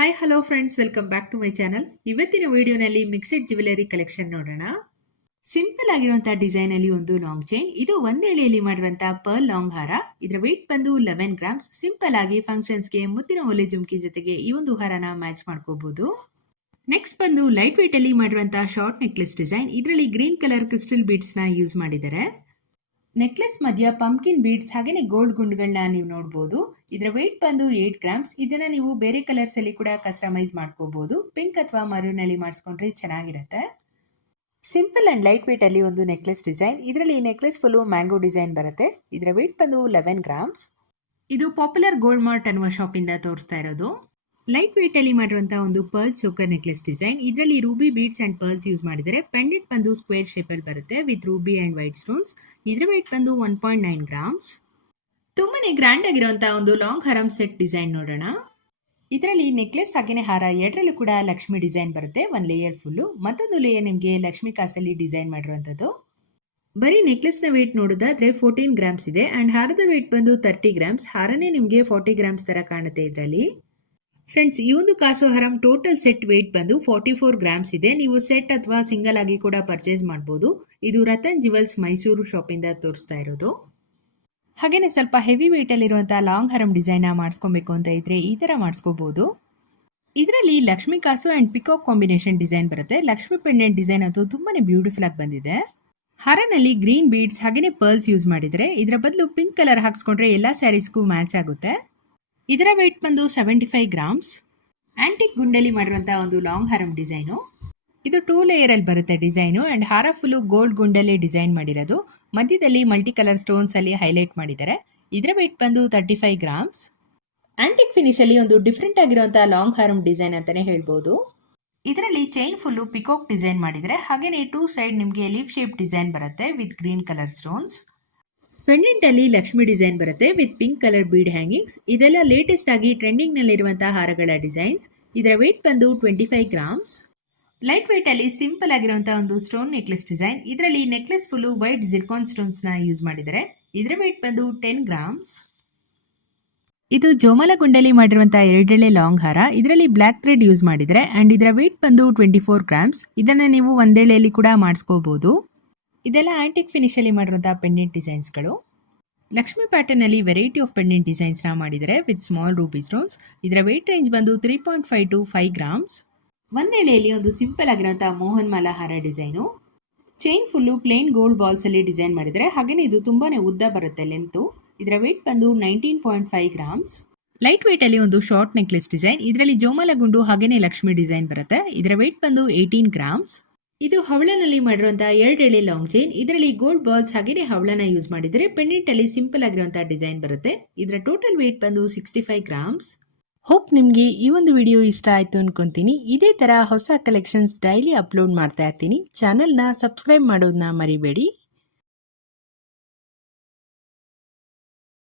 Hi hello friends welcome back to my channel ಇವತ್ತಿನ ವಿಡಿಯೋನಲ್ಲಿ mixed jewellery collection ನೋಡೋಣ. Simple ಆಗಿರುವಂತಹ ಡಿಸೈನ್ ಅಲ್ಲಿ ಒಂದು ಲಾಂಗ್ ಚೈನ್ ಇದು ಒಂದ್ ಎಳೆಯಲ್ಲಿ ಮಾಡಿರುವಂತಹ ಪರ್ಲ್ ಲಾಂಗ್ ಹಾರ. ಇದರ ವೆಯ್ಟ್ ಬಂದು ಲೆವೆನ್ ಗ್ರಾಮ್ಸ್ ಸಿಂಪಲ್ ಆಗಿ ಫಂಕ್ಷನ್ಸ್ಗೆ ಮುತ್ತಿನ ಒಲೆ ಜುಮ್ಕಿ ಜೊತೆಗೆ ಈ ಒಂದು ಹಾರನ ಮ್ಯಾಚ್ ಮಾಡ್ಕೋಬಹುದು ನೆಕ್ಸ್ಟ್ ಬಂದು ಲೈಟ್ ವೇಟ್ ಅಲ್ಲಿ ಮಾಡಿರುವಂತಹ ಶಾರ್ಟ್ ನೆಕ್ಲೆಸ್ ಡಿಸೈನ್ ಇದರಲ್ಲಿ ಗ್ರೀನ್ ಕಲರ್ ಕ್ರಿಸ್ಟಲ್ ಬೀಡ್ಸ್ನ ಯೂಸ್ ಮಾಡಿದ್ದಾರೆ. ನೆಕ್ಲೆಸ್ ಮಧ್ಯ ಪಂಪ್ಕಿನ್ ಬೀಡ್ಸ್ ಹಾಗೆಯೇ ಗೋಲ್ಡ್ ಗುಂಡ್ಗಳನ್ನ ನೀವು ನೋಡ್ಬೋದು. ಇದರ ವೇಟ್ ಬಂದು ಏಟ್ ಗ್ರಾಮ್ಸ್ ಇದನ್ನ ನೀವು ಬೇರೆ ಕಲರ್ಸ್ ಅಲ್ಲಿ ಕೂಡ ಕಸ್ಟಮೈಸ್ ಮಾಡ್ಕೋಬಹುದು ಪಿಂಕ್ ಅಥವಾ ಮರೂನ್ ಅಲ್ಲಿ ಮಾಡಿಸ್ಕೊಂಡ್ರೆ ಚೆನ್ನಾಗಿರುತ್ತೆ. ಸಿಂಪಲ್ ಅಂಡ್ ಲೈಟ್ ವೇಟ್ ಅಲ್ಲಿ ಒಂದು ನೆಕ್ಲೆಸ್ ಡಿಸೈನ್ ಇದರಲ್ಲಿ ನೆಕ್ಲೆಸ್ ಫುಲ್ಲು ಮ್ಯಾಂಗೋ ಡಿಸೈನ್ ಬರುತ್ತೆ. ಇದರ ವೆಯ್ಟ್ ಬಂದು ಲೆವೆನ್ ಗ್ರಾಮ್ಸ್ ಇದು ಪಾಪ್ಯುಲರ್ ಗೋಲ್ಡ್ ಮಾರ್ಟ್ ಅನ್ನುವ ಶಾಪಿಂದ ತೋರಿಸ್ತಾ ಇರೋದು. ಲೈಟ್ ವೇಟ್ ಅಲ್ಲಿ ಮಾಡಿರುವಂತಹ ಒಂದು ಪರ್ಲ್ ಚೋಕರ್ ನೆಕ್ಲೆಸ್ ಡಿಸೈನ್ ಇದರಲ್ಲಿ ruby beads and pearls use ಮಾಡಿದರೆ ಪೆಂಡೆಂಟ್ ಬಂದು ಸ್ಕ್ವೇರ್ ಶೇಪ್ ಅಲ್ಲಿ ಬರುತ್ತೆ with ruby and white stones ಇದರ ವೇಟ್ ಬಂದು ಒನ್ ಪಾಯಿಂಟ್ ನೈನ್ ಗ್ರಾಮ್ಸ್ ತುಂಬಾನೇ ಗ್ರ್ಯಾಂಡ್ ಆಗಿರುವಂತಹ ಒಂದು ಲಾಂಗ್ ಹರಮ್ ಸೆಟ್ ಡಿಸೈನ್ ನೋಡೋಣ. ಇದರಲ್ಲಿ ನೆಕ್ಲೆಸ್ ಹಾಗೆಯೇ ಹಾರ. ಎರಡರಲ್ಲೂ ಕೂಡ ಲಕ್ಷ್ಮಿ ಡಿಸೈನ್ ಬರುತ್ತೆ. ಒಂದು ಲೇಯರ್ ಫುಲ್ಲು ಮತ್ತೊಂದು ಲೇಯರ್ ನಿಮಗೆ ಲಕ್ಷ್ಮಿ ಕಾಸಲ್ಲಿ ಡಿಸೈನ್ ಮಾಡಿರುವಂಥದ್ದು. ಬರೀ ನೆಕ್ಲೆಸ್ನ ವೇಟ್ ನೋಡೋದಾದ್ರೆ ಫೋರ್ಟೀನ್ ಗ್ರಾಮ್ಸ್ ಇದೆ. ಅಂಡ್ ಹಾರದ ವೇಟ್ ಬಂದು ತರ್ಟಿ ಗ್ರಾಮ್ಸ್ ಹಾರನೇ ನಿಮಗೆ ಫೋರ್ಟಿ ಗ್ರಾಮ್ಸ್ ತರ ಕಾಣುತ್ತೆ ಇದರಲ್ಲಿ. ಫ್ರೆಂಡ್ಸ್ ಈ ಒಂದು ಕಾಸು ಹರಂ ಟೋಟಲ್ ಸೆಟ್ ವೆಯ್ಟ್ ಬಂದು ಫಾರ್ಟಿ ಫೋರ್ ಗ್ರಾಮ್ಸ್ ಇದೆ. ನೀವು ಸೆಟ್ ಅಥವಾ ಸಿಂಗಲ್ ಆಗಿ ಕೂಡ ಪರ್ಚೇಸ್ ಮಾಡ್ಬೋದು. ಇದು ರತನ್ ಜುವೆಲ್ಸ್ ಮೈಸೂರು ಶಾಪಿಂದ ತೋರಿಸ್ತಾ ಇರೋದು. ಹಾಗೇನೆ ಸ್ವಲ್ಪ ಹೆವಿ ವೆಯ್ಟಲ್ಲಿರುವಂಥ ಲಾಂಗ್ ಹರಂ ಡಿಸೈನ್ ಮಾಡಿಸ್ಕೊಬೇಕು ಅಂತ ಇದ್ರೆ ಈ ತರ ಮಾಡಿಸ್ಕೋಬಹುದು ಇದರಲ್ಲಿ ಲಕ್ಷ್ಮಿ ಕಾಸು ಅಂಡ್ ಪಿಕಾಕ್ ಕಾಂಬಿನೇಷನ್ ಡಿಸೈನ್ ಬರುತ್ತೆ. ಲಕ್ಷ್ಮಿ ಪೆಂಡೆಂಟ್ ಡಿಸೈನ್ ಅದು ತುಂಬಾನೇ ಬ್ಯೂಟಿಫುಲ್ ಆಗಿ ಬಂದಿದೆ. ಹರನಲ್ಲಿ ಗ್ರೀನ್ ಬೀಡ್ಸ್ ಹಾಗೇನೆ ಪರ್ಲ್ಸ್ ಯೂಸ್ ಮಾಡಿದ್ರೆ ಇದರ ಬದಲು ಪಿಂಕ್ ಕಲರ್ ಹಾಕ್ಸ್ಕೊಂಡ್ರೆ ಎಲ್ಲಾ ಸ್ಯಾರೀಸ್ಗೂ ಮ್ಯಾಚ್ ಆಗುತ್ತೆ. ಇದರ ವೇಟ್ ಬಂದು ಸೆವೆಂಟಿ ಫೈವ್ ಗ್ರಾಮ್ಸ್ ಆ್ಯಂಟಿಕ್ ಗುಂಡಲಿ ಮಾಡಿರುವಂಥ ಒಂದು ಲಾಂಗ್ ಹಾರಂ ಡಿಸೈನು ಇದು ಟೂ ಲೇಯರ್ ಅಲ್ಲಿ ಬರುತ್ತೆ ಡಿಸೈನು ಅಂಡ್ ಹಾರ ಫುಲ್ಲು ಗೋಲ್ಡ್ ಗುಂಡಲ್ಲಿ ಡಿಸೈನ್ ಮಾಡಿರೋದು. ಮಧ್ಯದಲ್ಲಿ ಮಲ್ಟಿ ಕಲರ್ ಸ್ಟೋನ್ಸ್ ಅಲ್ಲಿ ಹೈಲೈಟ್ ಮಾಡಿದ್ದಾರೆ. ಇದರ ವೇಟ್ ಬಂದು thirty five grams antique finish ಅಲ್ಲಿ ಒಂದು ಡಿಫ್ರೆಂಟ್ ಆಗಿರುವಂಥ ಲಾಂಗ್ ಹಾರಂ ಡಿಸೈನ್ ಅಂತಾನೆ ಹೇಳ್ಬೋದು. ಇದರಲ್ಲಿ ಚೈನ್ ಫುಲ್ಲು ಪಿಕೋಕ್ ಡಿಸೈನ್ ಮಾಡಿದರೆ ಹಾಗೆಯೇ ಟೂ ಸೈಡ್ ನಿಮಗೆ ಲೀಫ್ ಶೇಪ್ ಡಿಸೈನ್ ಬರುತ್ತೆ with green colour stones pendant ಅಲ್ಲಿ ಲಕ್ಷ್ಮಿ ಡಿಸೈನ್ ಬರುತ್ತೆ with pink colour bead hangings ಇದೆಲ್ಲ ಲೇಟೆಸ್ಟ್ ಆಗಿ ಟ್ರೆಂಡಿಂಗ್ ನಲ್ಲಿರುವಂತಹ ಹಾರಗಳ ಡಿಸೈನ್ಸ್. ಇದರ ವೇಟ್ ಬಂದು ಟ್ವೆಂಟಿ ಫೈವ್ ಗ್ರಾಮ್ಸ್ ಲೈಟ್ ಅಲ್ಲಿ ಸಿಂಪಲ್ ಆಗಿರುವಂತಹ ಒಂದು ಸ್ಟೋನ್ ನೆಕ್ಲೆಸ್ ಡಿಸೈನ್ ಇದರಲ್ಲಿ ನೆಕ್ಲೆಸ್ ಫುಲ್ಲು ವೈಟ್ ಜಿರ್ಕಾನ್ ಸ್ಟೋನ್ಸ್ನ ಯೂಸ್ ಮಾಡಿದ್ದಾರೆ. ಇದರ ವೇಟ್ ಬಂದು ಟೆನ್ ಗ್ರಾಮ್ಸ್ ಇದು ಜೋಮಲ ಗುಂಡಲಿ ಮಾಡಿರುವಂತಹ ಎರಡೆಳೆ ಲಾಂಗ್ ಹಾರ. ಇದರಲ್ಲಿ ಬ್ಲ್ಯಾಕ್ ಥ್ರೆಡ್ ಯೂಸ್ ಮಾಡಿದರೆ ಅಂಡ್ ಇದರ ವೇಟ್ ಬಂದು ಟ್ವೆಂಟಿ ಫೋರ್ ಗ್ರಾಮ್ಸ್ ಇದನ್ನ ನೀವು ಒಂದೆಳೆಯಲ್ಲಿ ಕೂಡ ಮಾಡಿಸ್ಕೋಬಹುದು ಇದೆಲ್ಲ ಆಂಟಿಕ್ ಫಿನಿಷಲ್ಲಿ ಮಾಡಿರುವಂತಹ ಪೆಂಡೆಂಟ್ ಡಿಸೈನ್ಸ್ಗಳು ಲಕ್ಷ್ಮಿ ಪ್ಯಾಟರ್ನಲ್ಲಿ ವೆರೈಟಿ ಆಫ್ ಪೆಂಡೆಂಟ್ ಡಿಸೈನ್ಸ್ನ ಮಾಡಿದರೆ ವಿತ್ ಸ್ಮಾಲ್ ರೂಬಿ ಸ್ಟೋನ್ಸ್ ಇದರ ವೆಯ್ಟ್ ರೇಂಜ್ ಬಂದು three point five to five grams ಒಂದೆಳೆಯಲ್ಲಿ ಒಂದು ಸಿಂಪಲ್ ಆಗಿರೋಂಥ ಮೋಹನ್ ಮಾಲಾ ಹಾರ design chain full plain gold ಬಾಲ್ಸಲ್ಲಿ design ಮಾಡಿದರೆ ಹಾಗೇನೆ ಇದು ತುಂಬಾ ಉದ್ದ ಬರುತ್ತೆ ಲೆಂತು ಇದರ ವೆಯ್ಟ್ ಬಂದು nineteen point five grams light ವೆಯ್ಟಲ್ಲಿ ಒಂದು ಶಾರ್ಟ್ ನೆಕ್ಲೆಸ್ ಡಿಸೈನ್ ಇದರಲ್ಲಿ ಜೋಮಲ ಗುಂಡು ಲಕ್ಷ್ಮಿ ಡಿಸೈನ್ ಬರುತ್ತೆ. ಇದರ ವೆಯ್ಟ್ ಬಂದು ಏಯ್ಟೀನ್ ಗ್ರಾಮ್ಸ್ ಇದು ಹವಳನಲ್ಲಿ ಮಾಡಿರುವಂತಹ ಎರಡು ಎಳೆ ಲಾಂಗ್ ಚೈನ್ ಇದರಲ್ಲಿ ಗೋಲ್ಡ್ ಬಾಲ್ಸ್ ಹಾಗೆ ಹವಳನ ಯೂಸ್ ಮಾಡಿದರೆ ಪೆಂಡೆಂಟ್ ಅಲ್ಲಿ ಸಿಂಪಲ್ ಆಗಿರುವಂತಹ ಡಿಸೈನ್ ಬರುತ್ತೆ. ಇದರ ಟೋಟಲ್ ವೇಟ್ ಬಂದು ಸಿಕ್ಸ್ಟಿ ಫೈವ್ ಗ್ರಾಮ್ಸ್ ಹೋಪ್ ನಿಮಗೆ ಈ ಒಂದು ವಿಡಿಯೋ ಇಷ್ಟ ಆಯ್ತು ಅನ್ಕೊಂತೀನಿ. ಇದೇ ತರ ಹೊಸ ಕಲೆಕ್ಷನ್ಸ್ ಡೈಲಿ ಅಪ್ಲೋಡ್ ಮಾಡ್ತಾ ಇರ್ತೀನಿ. ಚಾನೆಲ್ನ ಸಬ್ಸ್ಕ್ರೈಬ್ ಮಾಡೋದನ್ನ ಮರಿಬೇಡಿ.